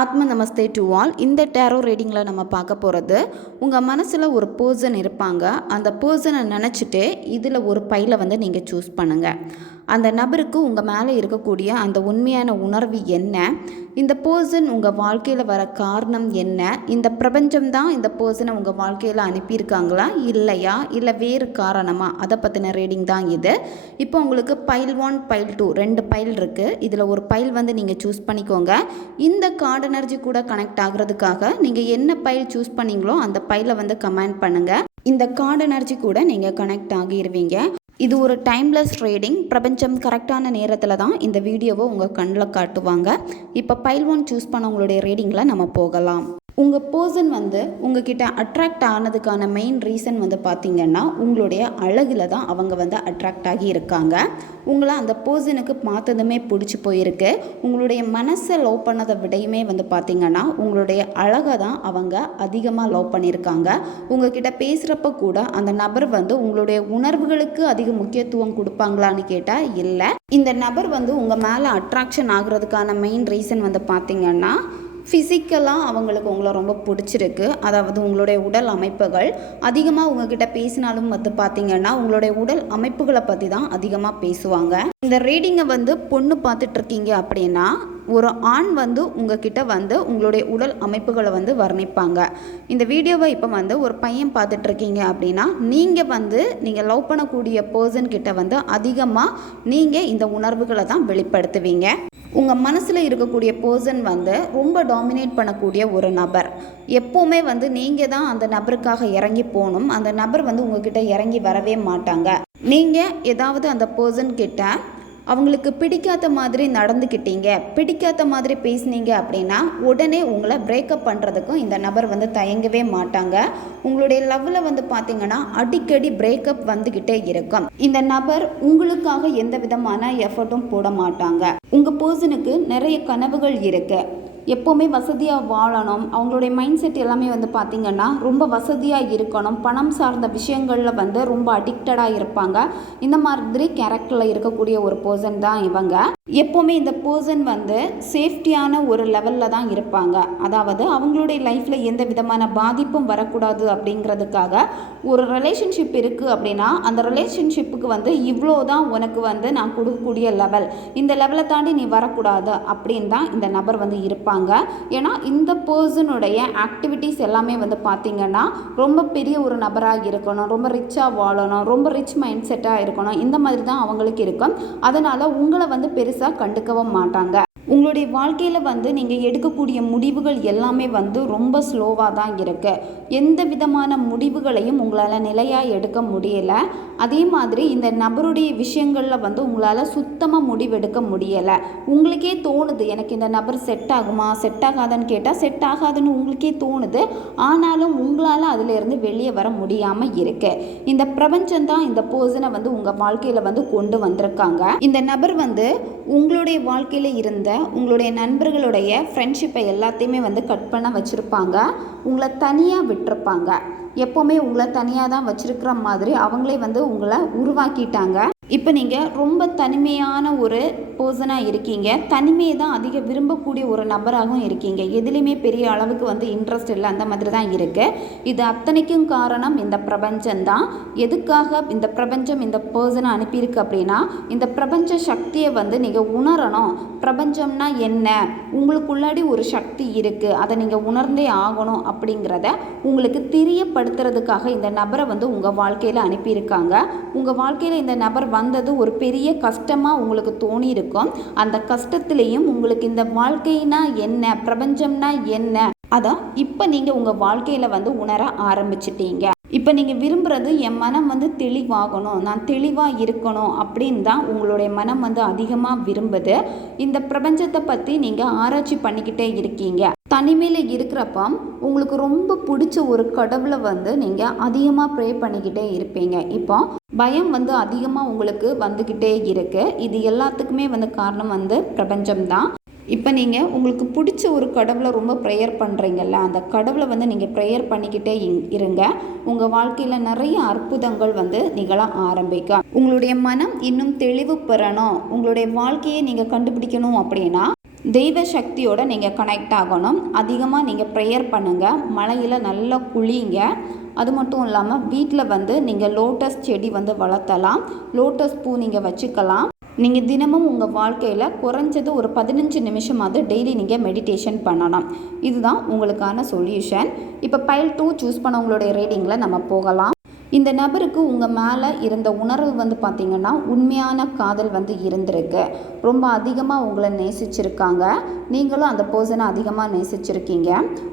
ஆத்ம நமஸ்தே to all. இந்த tarot ரீடிங்கில் நம்ம பார்க்க போகிறது, உங்கள் மனசில் ஒரு பர்சன் இருப்பாங்க. அந்த பர்சனை நினச்சிட்டு இதில் ஒரு பையில் நீங்கள் சூஸ் பண்ணுங்கள். அந்த நபருக்கு உங்கள் மேலே இருக்கக்கூடிய அந்த உண்மையான உணர்வு என்ன, இந்த பர்சன் உங்கள் வாழ்க்கையில் வர காரணம் என்ன, இந்த பிரபஞ்சம் தான் இந்த பர்சனை உங்கள் வாழ்க்கையில் அனுப்பியிருக்காங்களா இல்லையா, இல்லை வேறு காரணமா, அதை பற்றின ரீடிங் தான் இது. இப்போ உங்களுக்கு பைல் 1 பைல் 2 2 பைல் இருக்குது. இதில் ஒரு பைல் நீங்கள் சூஸ் பண்ணிக்கோங்க. இந்த கார்டு எனர்ஜி கூட கனெக்ட் ஆகிறதுக்காக நீங்கள் என்ன பைல் சூஸ் பண்ணீங்களோ அந்த பைலை கமெண்ட் பண்ணுங்கள். இந்த கார்டு எனர்ஜி கூட நீங்கள் கனெக்ட் ஆகிடுவீங்க. இது ஒரு டைம்லெஸ் ரீடிங். பிரபஞ்சம் கரெக்டான நேரத்தில் தான் இந்த வீடியோவை உங்கள் கண்ணில் காட்டுவாங்க. இப்போ பைல் 1 சூஸ் பண்ண உங்களுடைய ரீடிங்கில் நம்ம போகலாம். உங்கள் பர்சன் உங்ககிட்ட அட்ராக்ட் ஆனதுக்கான மெயின் ரீசன் பார்த்திங்கன்னா உங்களுடைய அழகில் தான் அவங்க அட்ராக்ட் ஆகி இருக்காங்க. உங்களை அந்த பர்சனுக்கு பார்த்ததுமே பிடிச்சி போயிருக்கு. உங்களுடைய மனசை லவ் பண்ணதை விடையுமே பார்த்திங்கன்னா உங்களுடைய அழகை தான் அவங்க அதிகமாக லவ் பண்ணியிருக்காங்க. உங்ககிட்ட பேசுகிறப்ப கூட அந்த நபர் உங்களுடைய உணர்வுகளுக்கு அதிக முக்கியத்துவம் கொடுப்பாங்களான்னு கேட்டால் இல்லை. இந்த நபர் உங்கள் மேலே அட்ராக்ஷன் ஆகிறதுக்கான மெயின் ரீசன் பார்த்திங்கன்னா ஃபிசிக்கலாக அவங்களுக்கு உங்களை ரொம்ப பிடிச்சிருக்கு. அதாவது உங்களுடைய உடல் அமைப்புகள் அதிகமாக உங்ககிட்ட பேசினாலும் பார்த்திங்கன்னா உங்களுடைய உடல் அமைப்புகளை பற்றி தான் அதிகமாக பேசுவாங்க. இந்த ரீடிங்கை பொண்ணு பார்த்துட்ருக்கீங்க அப்படின்னா ஒரு ஆண் உங்ககிட்ட உங்களுடைய உடல் அமைப்புகளை வர்ணிப்பாங்க. இந்த வீடியோவை இப்போ ஒரு பையன் பார்த்துட்ருக்கீங்க அப்படின்னா நீங்கள் லவ் பண்ணக்கூடிய பர்சன் கிட்ட அதிகமாக நீங்கள் இந்த உணர்வுகளை தான் வெளிப்படுத்துவீங்க. உங்கள் மனசில் இருக்கக்கூடிய பர்சன் ரொம்ப டாமினேட் பண்ணக்கூடிய ஒரு நபர். எப்போவுமே நீங்கள் தான் அந்த நபருக்காக இறங்கி போகணும். அந்த நபர் உங்ககிட்ட இறங்கி வரவே மாட்டாங்க. நீங்கள் ஏதாவது அந்த பர்சன் கிட்ட அவங்களுக்கு பிடிக்காத மாதிரி நடந்துக்கிட்டீங்க, பிடிக்காத மாதிரி பேசுனீங்க அப்படின்னா உடனே உங்களை பிரேக்கப் பண்ணுறதுக்கும் இந்த நபர் தயங்கவே மாட்டாங்க. உங்களுடைய லவ்வில் பார்த்திங்கன்னா அடிக்கடி பிரேக்கப் வந்துக்கிட்டே இருக்கும். இந்த நபர் உங்களுக்காக எந்த விதமான எஃபர்ட்டும் போட மாட்டாங்க. உங்கள் பர்சனுக்கு நிறைய கனவுகள் இருக்குது. எப்போவுமே வசதியாக வாழணும். அவங்களுடைய மைண்ட் செட் எல்லாமே பார்த்திங்கன்னா ரொம்ப வசதியாக இருக்கணும். பணம் சார்ந்த விஷயங்களில் ரொம்ப அடிக்டடாக இருப்பாங்க. இந்த மாதிரி கேரக்டரில் இருக்கக்கூடிய ஒரு பர்சன் தான் இவங்க. எப்போவுமே இந்த பர்சன் சேஃப்டியான ஒரு லெவலில் தான் இருப்பாங்க. அதாவது அவங்களுடைய லைஃப்பில் எந்த விதமான பாதிப்பும் வரக்கூடாது அப்படிங்கிறதுக்காக ஒரு ரிலேஷன்ஷிப் இருக்குது அப்படின்னா அந்த ரிலேஷன்ஷிப்புக்கு இவ்வளோ தான் உனக்கு நான் கொடுக்கக்கூடிய லெவல், இந்த லெவலை தாண்டி நீ வரக்கூடாது அப்படின்னு தான் இந்த நபர் இருப்பாங்க. ஏன்னா இந்த பர்சனுடைய ஆக்டிவிட்டீஸ் எல்லாமே பார்த்திங்கன்னா ரொம்ப பெரிய ஒரு நபராக இருக்கணும், ரொம்ப ரிச்சாக வாழணும், ரொம்ப ரிச் மைண்ட் செட்டாக இருக்கணும். இந்த மாதிரி தான் அவங்களுக்கு இருக்கும். அதனால் உங்களை பெருசாக கண்டுக்கவும் மாட்டாங்க. உங்களுடைய வாழ்க்கையில் நீங்கள் எடுக்கக்கூடிய முடிவுகள் எல்லாமே ரொம்ப ஸ்லோவாக தான் இருக்குது. எந்த விதமான முடிவுகளையும் உங்களால் நிலையாக எடுக்க முடியலை. அதே மாதிரி இந்த நபருடைய விஷயங்களில் உங்களால் சுத்தமாக முடிவெடுக்க முடியலை. உங்களுக்கே தோணுது எனக்கு இந்த நபர் செட் ஆகுமா, செட் ஆகாதான்னு கேட்டால் செட் ஆகாதுன்னு உங்களுக்கே தோணுது. ஆனாலும் உங்களால் அதிலிருந்து வெளியே வர முடியாமல் இருக்குது. இந்த பிரபஞ்சம் தான் இந்த பர்சனை உங்கள் வாழ்க்கையில் கொண்டு வந்திருக்காங்க. இந்த நபர் உங்களுடைய வாழ்க்கையில் இருந்த உங்களுடைய நண்பர்களுடைய ஃப்ரெண்ட்ஷிப்பை எல்லாத்தையுமே கட் பண்ண வச்சுருப்பாங்க. உங்களை தனியாக விட்டுருப்பாங்க. எப்போவுமே உங்களை தனியாக தான் வச்சுருக்கிற மாதிரி அவங்களே உங்களை உருவாக்கிட்டாங்க. இப்போ நீங்கள் ரொம்ப தனிமையான ஒரு பர்சனாக இருக்கீங்க. தனிமையை தான் அதிக விரும்பக்கூடிய ஒரு நபராகவும் இருக்கீங்க. எதுலேயுமே பெரிய அளவுக்கு இன்ட்ரெஸ்ட் இல்லை, அந்த மாதிரி தான் இருக்குது. இது அத்தனைக்கும் காரணம் இந்த பிரபஞ்சம்தான். எதுக்காக இந்த பிரபஞ்சம் இந்த பர்சனை அனுப்பியிருக்கு அப்படின்னா இந்த பிரபஞ்ச சக்தியை நீங்கள் உணரணும். பிரபஞ்சம்னா என்ன, உங்களுக்குள்ளாடி ஒரு சக்தி இருக்குது, அதை நீங்கள் உணர்ந்தே ஆகணும் அப்படிங்கிறத உங்களுக்கு தெரியப்படுத்துறதுக்காக இந்த நபரை உங்கள் வாழ்க்கையில் அனுப்பியிருக்காங்க. உங்கள் வாழ்க்கையில் இந்த நபர் வந்தது ஒரு பெரிய கஷ்டமாக உங்களுக்கு தோணி இருக்கும். அந்த கஷ்டத்துலேயும் உங்களுக்கு இந்த வாழ்க்கைனா என்ன, பிரபஞ்சம்னா என்ன, அதான் இப்போ நீங்கள் உங்கள் வாழ்க்கையில் உணர ஆரம்பிச்சிட்டீங்க. இப்போ நீங்கள் விரும்புகிறது என் மனம் தெளிவாகணும், நான் தெளிவாக இருக்கணும் அப்படின்னு தான் உங்களுடைய மனம் அதிகமாக விரும்புது. இந்த பிரபஞ்சத்தை பற்றி நீங்கள் ஆராய்ச்சி பண்ணிக்கிட்டே இருக்கீங்க. தனிமையில் இருக்கிறப்ப உங்களுக்கு ரொம்ப பிடிச்ச ஒரு கடவுளை நீங்கள் அதிகமாக ப்ரே பண்ணிக்கிட்டே இருப்பீங்க. இப்போ பயம் அதிகமாக உங்களுக்கு வந்துக்கிட்டே இருக்குது. இது எல்லாத்துக்குமே காரணம் பிரபஞ்சம்தான். இப்போ நீங்கள் உங்களுக்கு பிடிச்ச ஒரு கடவுளை ரொம்ப ப்ரேயர் பண்ணுறீங்கல்ல, அந்த கடவுளை நீங்கள் ப்ரேயர் பண்ணிக்கிட்டே இருங்க. உங்கள் வாழ்க்கையில் நிறைய அற்புதங்கள் நிகழ ஆரம்பிக்கும். உங்களுடைய மனம் இன்னும் தெளிவு பெறணும், உங்களுடைய வாழ்க்கையை நீங்கள் கண்டுபிடிக்கணும் அப்படின்னா தெய்வ சக்தியோட நீங்கள் கனெக்ட் ஆகணும். அதிகமாக நீங்கள் ப்ரேயர் பண்ணுங்கள். மலையில் நல்லா குளிங்க. அது மட்டும் இல்லாமல் வீட்டில் வந்து நீங்கள் லோட்டஸ் செடி வந்து வளர்த்தலாம். லோட்டஸ் பூ நீங்கள் வச்சுக்கலாம். நீங்கள் தினமும் உங்கள் வாழ்க்கையில் குறைஞ்சது ஒரு 15 நிமிஷமாவது டெய்லி நீங்கள் மெடிடேஷன் பண்ணணும். இதுதான் உங்களுக்கான சொல்யூஷன். இப்போ பைல் 2 சூஸ் பண்ணவங்களுடைய ரீடிங்கில் நம்ம போகலாம். இந்த நபருக்கு உங்கள் மேலே இருந்த உணர்வு வந்து பார்த்திங்கன்னா உண்மையான காதல் வந்து இருந்திருக்கு. ரொம்ப அதிகமாக உங்களை நேசிச்சிருக்காங்க. நீங்களும் அந்த பர்சனை அதிகமாக நேசிச்சிருக்கீங்க.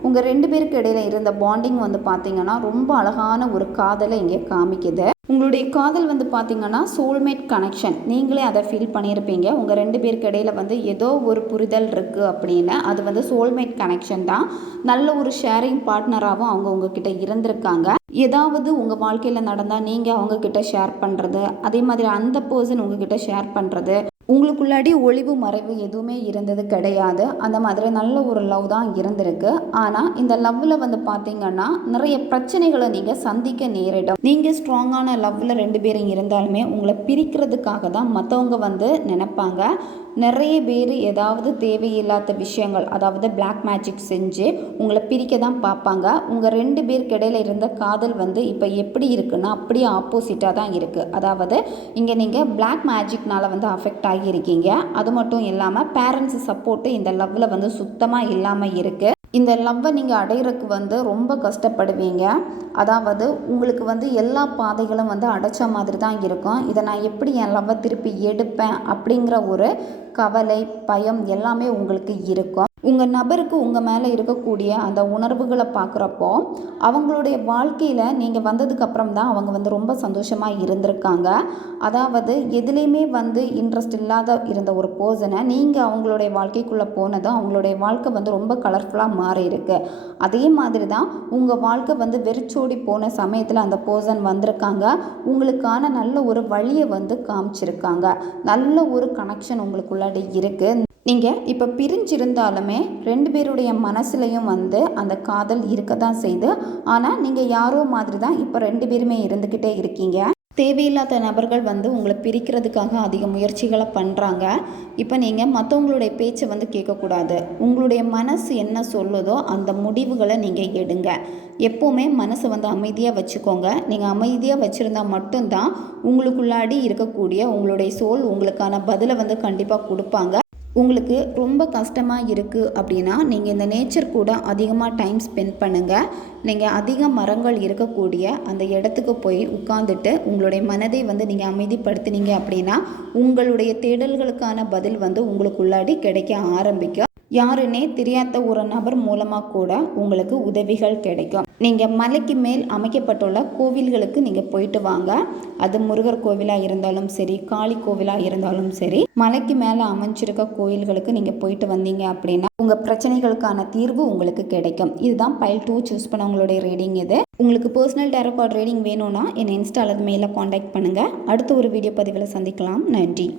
உங்கள் 2 பேருக்கு இடையில் இருந்த பாண்டிங் வந்து பார்த்திங்கன்னா ரொம்ப அழகான ஒரு காதலை இங்கே காமிக்குது. உங்களுடைய காதல் வந்து பார்த்திங்கன்னா சோல்மேட் கனெக்ஷன். நீங்களே அதை ஃபீல் பண்ணியிருப்பீங்க. உங்கள் 2 பேருக்கு இடையில் வந்து ஏதோ ஒரு புரிதல் இருக்குது அப்படின்னு. அது வந்து சோல்மேட் கனெக்ஷன் தான். நல்ல ஒரு ஷேரிங் பார்ட்னராகவும் அவங்க உங்ககிட்ட இருந்திருக்காங்க. ஏதாவது உங்கள் வாழ்க்கையில் நடந்தால் நீங்கள் அவங்கக்கிட்ட ஷேர் பண்ணுறது, அதே மாதிரி அந்த பர்சன் உங்ககிட்ட ஷேர் பண்ணுறது, உங்களுக்குள்ளாடி ஒளிவு மறைவு எதுவுமே இருந்தது கிடையாது. அந்த மாதிரி நல்ல ஒரு லவ் தான் இருந்திருக்கு. ஆனால் இந்த லவ்வில் வந்து பார்த்திங்கன்னா நிறைய பிரச்சனைகளை நீங்கள் சந்திக்க நேரிடும். நீங்கள் ஸ்ட்ராங்கான லவ்வில் 2 பேரும் இருந்தாலுமே உங்களை பிரிக்கிறதுக்காக தான் மற்றவங்க வந்து நினைப்பாங்க. நிறைய பேர் ஏதாவது தேவையில்லாத விஷயங்கள், அதாவது பிளாக் மேஜிக் செஞ்சு உங்களை பிரிக்க தான் பார்ப்பாங்க. உங்கள் 2 பேருக்கு இடையில இருந்த காதல் வந்து இப்போ எப்படி இருக்குன்னா அப்படியே ஆப்போசிட்டாக தான் இருக்குது. அதாவது இங்கே நீங்கள் பிளாக் மேஜிக்னால் வந்து அஃபெக்ட் ஆகியிருக்கீங்க. அது மட்டும் இல்லாமல் பேரண்ட்ஸ் சப்போர்ட்டு இந்த லவ்வில் வந்து சுத்தமாக இல்லாமல் இருக்குது. இந்த லவ்வை நீங்கள் அடையிறதுக்கு வந்து ரொம்ப கஷ்டப்படுவீங்க. அதாவது உங்களுக்கு வந்து எல்லா பாதைகளும் வந்து அடைச்ச மாதிரி தான் இருக்கும். இதை நான் எப்படி என் லவ்வை திருப்பி எடுப்பேன் அப்படிங்கிற ஒரு கவலை, பயம் எல்லாமே உங்களுக்கு இருக்கும். உங்கள் நபருக்கு உங்கள் மேலே இருக்கக்கூடிய அந்த உணர்வுகளை பார்க்குறப்போ அவங்களுடைய வாழ்க்கையில் நீங்கள் வந்ததுக்கப்புறம் தான் அவங்க வந்து ரொம்ப சந்தோஷமாக இருந்திருக்காங்க. அதாவது எதுலேயுமே வந்து இன்ட்ரெஸ்ட் இல்லாத இருந்த ஒரு பர்சனை நீங்கள் அவங்களுடைய வாழ்க்கைக்குள்ளே போனதும் அவங்களுடைய வாழ்க்கை வந்து ரொம்ப கலர்ஃபுல்லாக மாறி இருக்கு. அதே மாதிரி தான் உங்கள் வாழ்க்கை வந்து வெறிச்சோடி போன சமயத்தில் அந்த பர்சன் வந்திருக்காங்க. உங்களுக்கான நல்ல ஒரு வழியை வந்து காமிச்சிருக்காங்க. நல்ல ஒரு கனெக்ஷன் உங்களுக்குள்ளாடி இருக்குது. நீங்கள் இப்போ பிரிஞ்சிருந்தாலுமே 2 பேருடைய மனசுலையும் வந்து அந்த காதல் இருக்க தான் செய்யுது. ஆனால் நீங்கள் யாரோ மாதிரி தான் இப்போ 2 பேருமே இருந்துக்கிட்டே இருக்கீங்க. தேவையில்லாத நபர்கள் வந்து உங்களை பிரிக்கிறதுக்காக அதிக முயற்சிகளை பண்ணுறாங்க. இப்போ நீங்கள் மற்றவங்களுடைய பேச்சை வந்து கேட்கக்கூடாது. உங்களுடைய மனசு என்ன சொல்லுதோ அந்த முடிவுகளை நீங்கள் எடுங்க. எப்போவுமே மனசை வந்து அமைதியாக வச்சுக்கோங்க. நீங்கள் அமைதியாக வச்சுருந்தா மட்டும்தான் உங்களுக்குள்ளாடி இருக்கக்கூடிய உங்களுடைய சோல் உங்களுக்கான பதிலை வந்து கண்டிப்பாக கொடுப்பாங்க. உங்களுக்கு ரொம்ப கஷ்டமாக இருக்குது அப்படின்னா நீங்கள் இந்த நேச்சர் கூட அதிகமாக டைம் ஸ்பெண்ட் பண்ணுங்கள். நீங்கள் அதிக மரங்கள் இருக்கக்கூடிய அந்த இடத்துக்கு போய் உட்காந்துட்டு உங்களுடைய மனதை வந்து நீங்கள் அமைதிப்படுத்தினீங்க அப்படின்னா உங்களுடைய தேடல்களுக்கான பதில் வந்து உங்களுக்குள்ளாடி கிடைக்க ஆரம்பிக்கும். யாருன்னே தெரியாத ஒரு நபர் மூலமாக கூட உங்களுக்கு உதவிகள் கிடைக்கும். நீங்கள் மலைக்கு மேல் அமைக்கப்பட்டுள்ள கோவில்களுக்கு நீங்கள் போயிட்டு வாங்க. அது முருகர் கோவிலாக இருந்தாலும் சரி, காளி கோவிலாக இருந்தாலும் சரி, மலைக்கு மேலே அமைஞ்சிருக்க கோயில்களுக்கு நீங்கள் போயிட்டு வந்தீங்க அப்படின்னா உங்கள் பிரச்சனைகளுக்கான தீர்வு உங்களுக்கு கிடைக்கும். இதுதான் பைல் 2 சூஸ் பண்ணவங்களுடைய ரீடிங். இது உங்களுக்கு பர்சனல் டாரோ கார்டு ரீடிங் வேணும்னா என்னை இன்ஸ்டா அல்லது மெயிலில் காண்டாக்ட் பண்ணுங்கள். அடுத்த ஒரு வீடியோ பதிவில் சந்திக்கலாம். நன்றி.